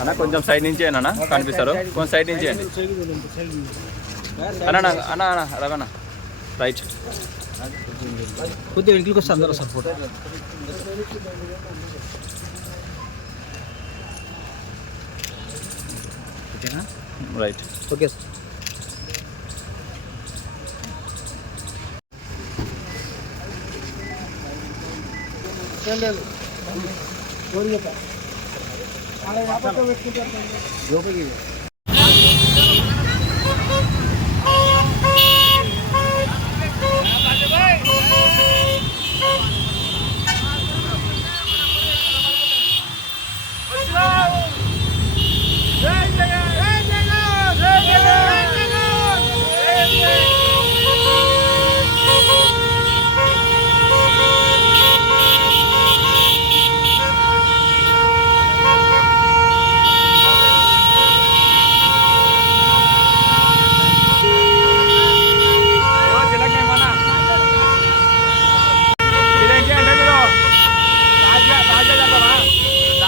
అన్నా కొంచెం సైడ్ నుంచి అన్న కనిపిస్తారు. కొంచెం సైడ్ నుంచి అండి. అన్న అన్న అన్న రవణ రైట్. కొద్దిగా ఇంట్లోకి వస్తే అందరూ సపోర్ట్ రైట్. Okay sir. లేదు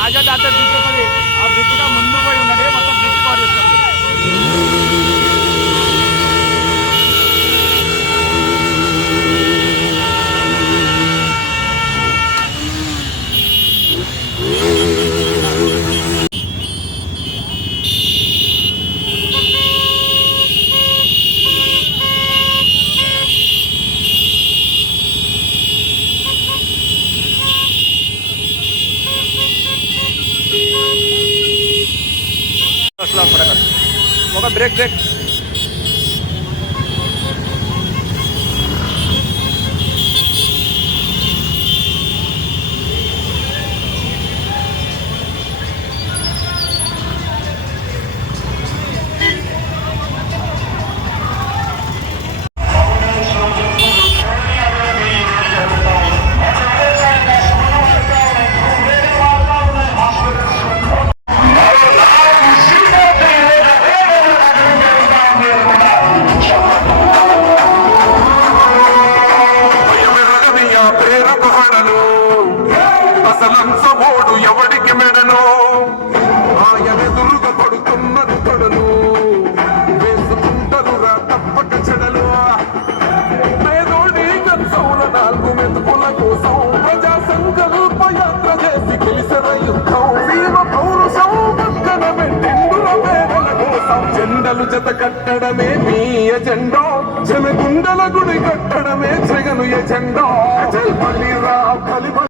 రాజా దాంట్లో బ్రిడ్జ్ ఉంటుంది ఆ బ్రిడ్జ్ ముందు పోయి ఉండండి అసలు పడక ఒక బ్రేక్ బ్రేక్ ప్రేరక హడలు అసలంచమోడు ఎవడికి మెడను? ఆయన దుర్గ పడుతున్నది తొడలు వేసుకుంటరు రా తప్పక చెడలు. పేదోడి కంచౌల నాలుగు మెతుకుల కోసం ప్రజా సంకల్ప యాత్ర చేసి గెలిసిన యుద్ధం. సీమ పౌరుషం పక్కన పెట్టిండుల పేదల కోసం. జెండలు జత కట్టడమే మీ ఎజెండో జనగుండల గుడి కట్టడమే జగను ఎజెండా అచల్ బలిరా